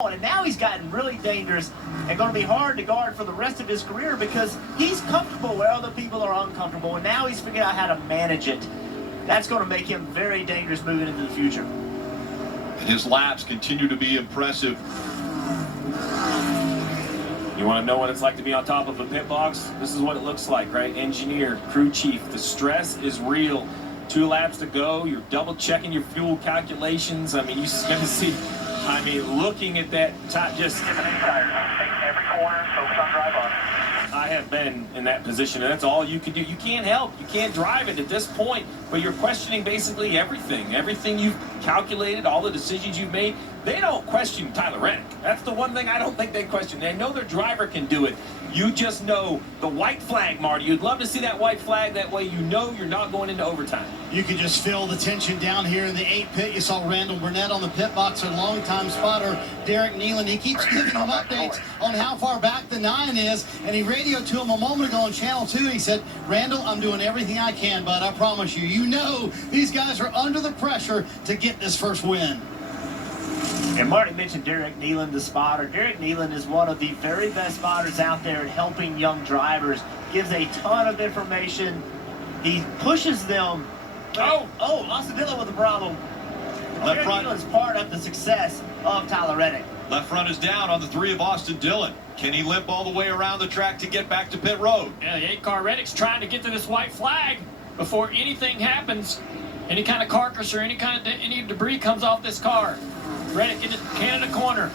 And now he's gotten really dangerous and going to be hard to guard for the rest of his career because he's comfortable where other people are uncomfortable, and now he's figured out how to manage it. That's going to make him very dangerous moving into the future. And his laps continue to be impressive. You want to know what it's like to be on top of a pit box? This is what it looks like, right? Engineer, crew chief, the stress is real. 2 laps to go, you're double checking your fuel calculations. I mean, you just got to see, looking at that top, just every corner, focus on drive on. I have been in that position, and that's all you can do. You can't help. You can't drive it at this point, but you're questioning basically everything. Everything you've calculated, all the decisions you've made. They don't question Tyler Reddick. That's the one thing I don't think they question. They know their driver can do it. You just know the white flag, Marty. You'd love to see that white flag. That way you know you're not going into overtime. You can just feel the tension down here in the 8 pit. You saw Randall Burnett on the pit box, our longtime spotter, Derek Nealon. He keeps giving them updates on how far back the 9 is, and he radioed to him a moment ago on Channel 2. He said, Randall, I'm doing everything I can, bud. I promise you. You know these guys are under the pressure to get this first win. And Marty mentioned Derek Nealon, the spotter. Derek Nealon is one of the very best spotters out there at helping young drivers. Gives a ton of information. He pushes them. Austin Dillon with a problem. Left front is part of the success of Tyler Reddick. Left front is down on the 3 of Austin Dillon. Can he limp all the way around the track to get back to pit road? Yeah, the 8-car Reddick's trying to get to this white flag before anything happens. Any kind of carcass or any debris comes off this car. Reddick in the Canada corner.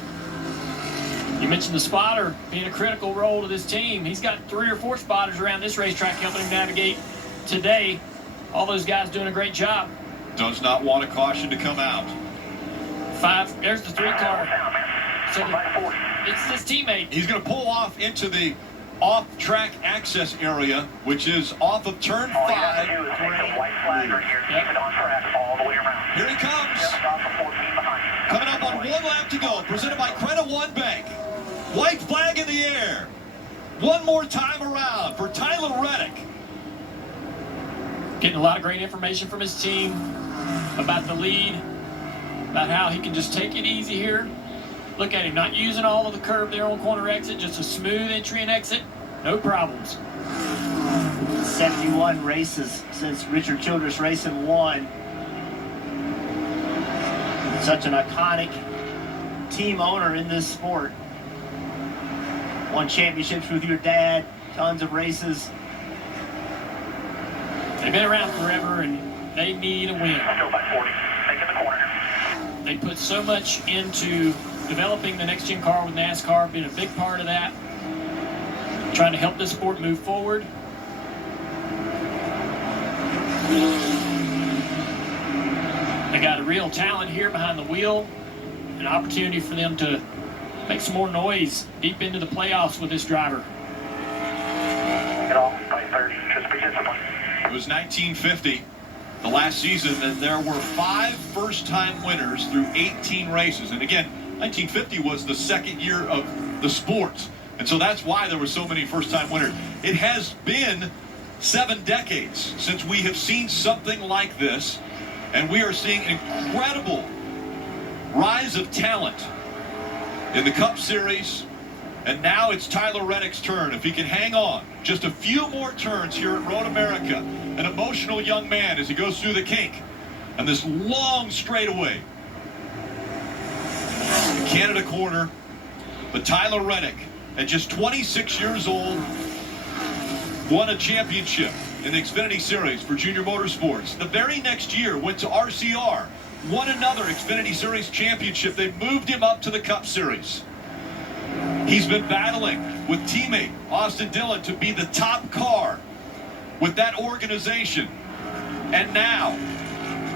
You mentioned the spotter being a critical role to this team. He's got 3 or 4 spotters around this racetrack helping him navigate today. All those guys doing a great job. Does not want a caution to come out. 5, there's the 3-car. So it's his teammate. He's going to pull off into the off-track access area, which is off of turn 5. Here he comes. Coming up on 1 lap to go, presented by Credit One Bank. White flag in the air. One more time around for Tyler Reddick. Getting a lot of great information from his team about the lead, about how he can just take it easy here. Look at him, not using all of the curve there on corner exit, just a smooth entry and exit, no problems. 71 races since Richard Childress Racing won. Such an iconic team owner in this sport. Won championships with your dad, tons of races. They've been around forever, and they need a win. Go by 40. Take in the corner. They put so much into developing the next-gen car with NASCAR, been a big part of that. Trying to help this sport move forward. They got a real talent here behind the wheel. An opportunity for them to make some more noise deep into the playoffs with this driver. Get off by 30. Just be disciplined. It was 1950, the last season, and there were 5 first-time winners through 18 races. And again, 1950 was the 2nd year of the sport. And so that's why there were so many first-time winners. It has been 7 decades since we have seen something like this. And we are seeing incredible rise of talent in the Cup Series. And now it's Tyler Reddick's turn. If he can hang on just a few more turns here at Road America, an emotional young man as he goes through the kink and this long straightaway. Canada corner, but Tyler Reddick, at just 26 years old, won a championship in the Xfinity Series for Junior Motorsports. The very next year went to RCR, won another Xfinity Series championship. They moved him up to the Cup Series. He's been battling with teammate Austin Dillon to be the top car with that organization. And now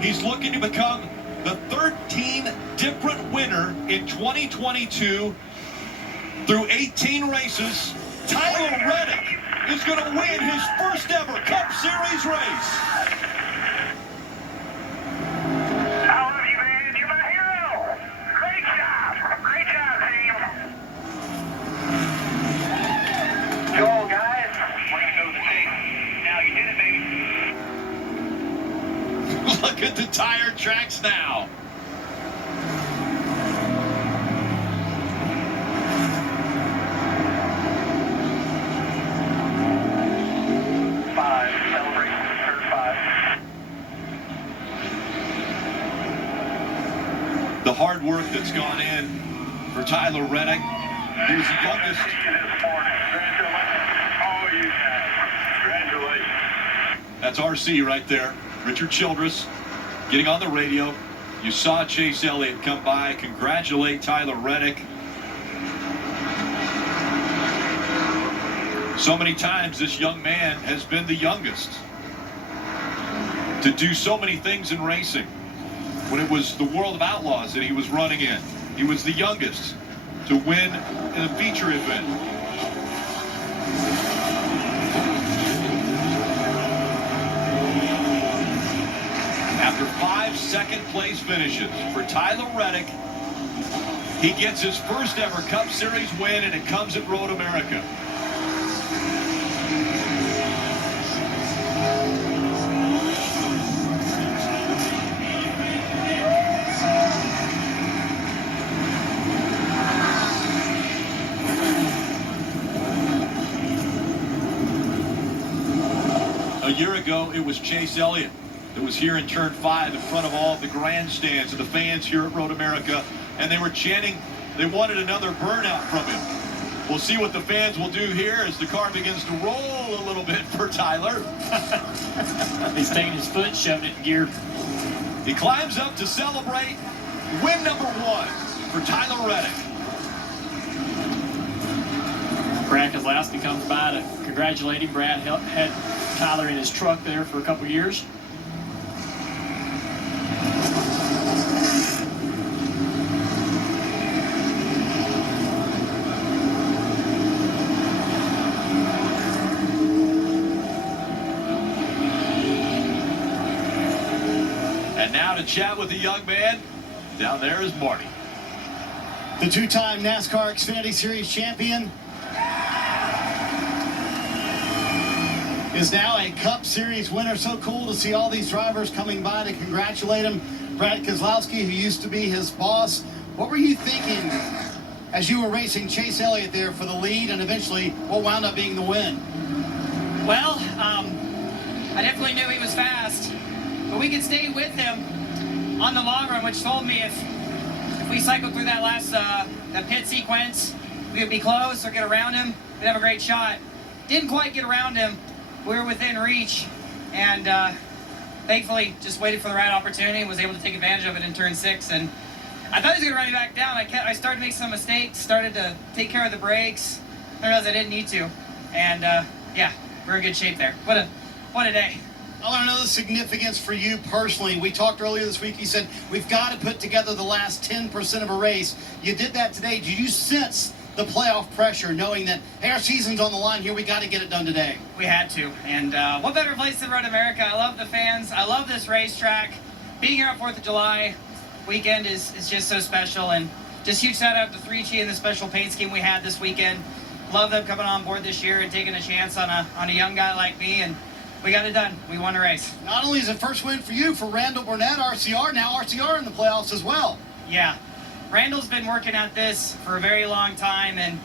he's looking to become the 13th different winner in 2022 through 18 races. Tyler Reddick is going to win his first ever Cup Series race. How have you been? You're my hero. Great job. Great job, team. Go on, guys. We're going to go to the tape. Now, you did it, baby. Look at the tire tracks now. hard work that's gone in for Tyler Reddick. He was the youngest. That's RC right there. Richard Childress getting on the radio. You saw Chase Elliott come by, congratulate Tyler Reddick. So many times this young man has been the youngest to do so many things in racing. When it was the World of Outlaws that he was running in, he was the youngest to win in a feature event. After 5 second-place finishes for Tyler Reddick, he gets his first ever Cup Series win, and it comes at Road America. A year ago, it was Chase Elliott that was here in Turn 5 in front of all of the grandstands and the fans here at Road America, and they were chanting they wanted another burnout from him. We'll see what the fans will do here as the car begins to roll a little bit for Tyler. He's taking his foot, shoving it in gear. He climbs up to celebrate win number 1 for Tyler Reddick. Brad Kozlowski comes by to congratulate him. Brad had Tyler in his truck there for a couple years. And now to chat with the young man, down there is Marty. The two-time NASCAR Xfinity Series champion is now a Cup Series winner. So cool to see all these drivers coming by to congratulate him. Brad Kozlowski, who used to be his boss. What were you thinking as you were racing Chase Elliott there for the lead and eventually what wound up being the win? Well, I definitely knew he was fast, but we could stay with him on the long run, which told me if we cycled through that last that pit sequence, we would be close or get around him. We'd have a great shot. Didn't quite get around him. We were within reach, and thankfully just waited for the right opportunity and was able to take advantage of it in turn 6. And I thought he was going to run me back down. I started to make some mistakes, started to take care of the brakes. I realized I didn't need to, and yeah, we're in good shape there. What a day. I want to know the significance for you personally. We talked earlier this week. You said we've got to put together the last 10% of a race. You did that today. Did you sense the playoff pressure, knowing that, hey, our season's on the line here, we got to get it done today? We had to, and what better place than Road America? I love the fans. I love this racetrack. Being here on 4th of July weekend is just so special, and just huge shout out to 3G and the special paint scheme we had this weekend. Love them coming on board this year and taking a chance on a young guy like me, and we got it done. We won a race. Not only is it first win for you, for Randall Burnett, RCR, now RCR in the playoffs as well. Yeah. Randall's been working at this for a very long time, and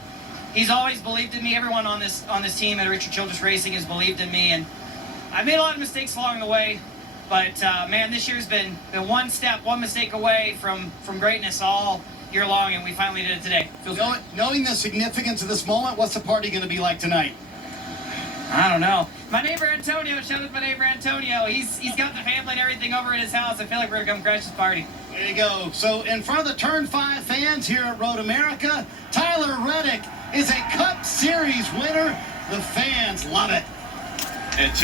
he's always believed in me. Everyone on this team at Richard Childress Racing has believed in me, and I made a lot of mistakes along the way, but man, this year's been one mistake away from greatness all year long, and we finally did it today. Knowing the significance of this moment, what's the party going to be like tonight? I don't know. My neighbor Antonio, shout out to my neighbor Antonio. He's got the family and everything over at his house. I feel like we're going to come crash this party. There you go. So in front of the Turn 5 fans here at Road America, Tyler Reddick is a Cup Series winner. The fans love it. And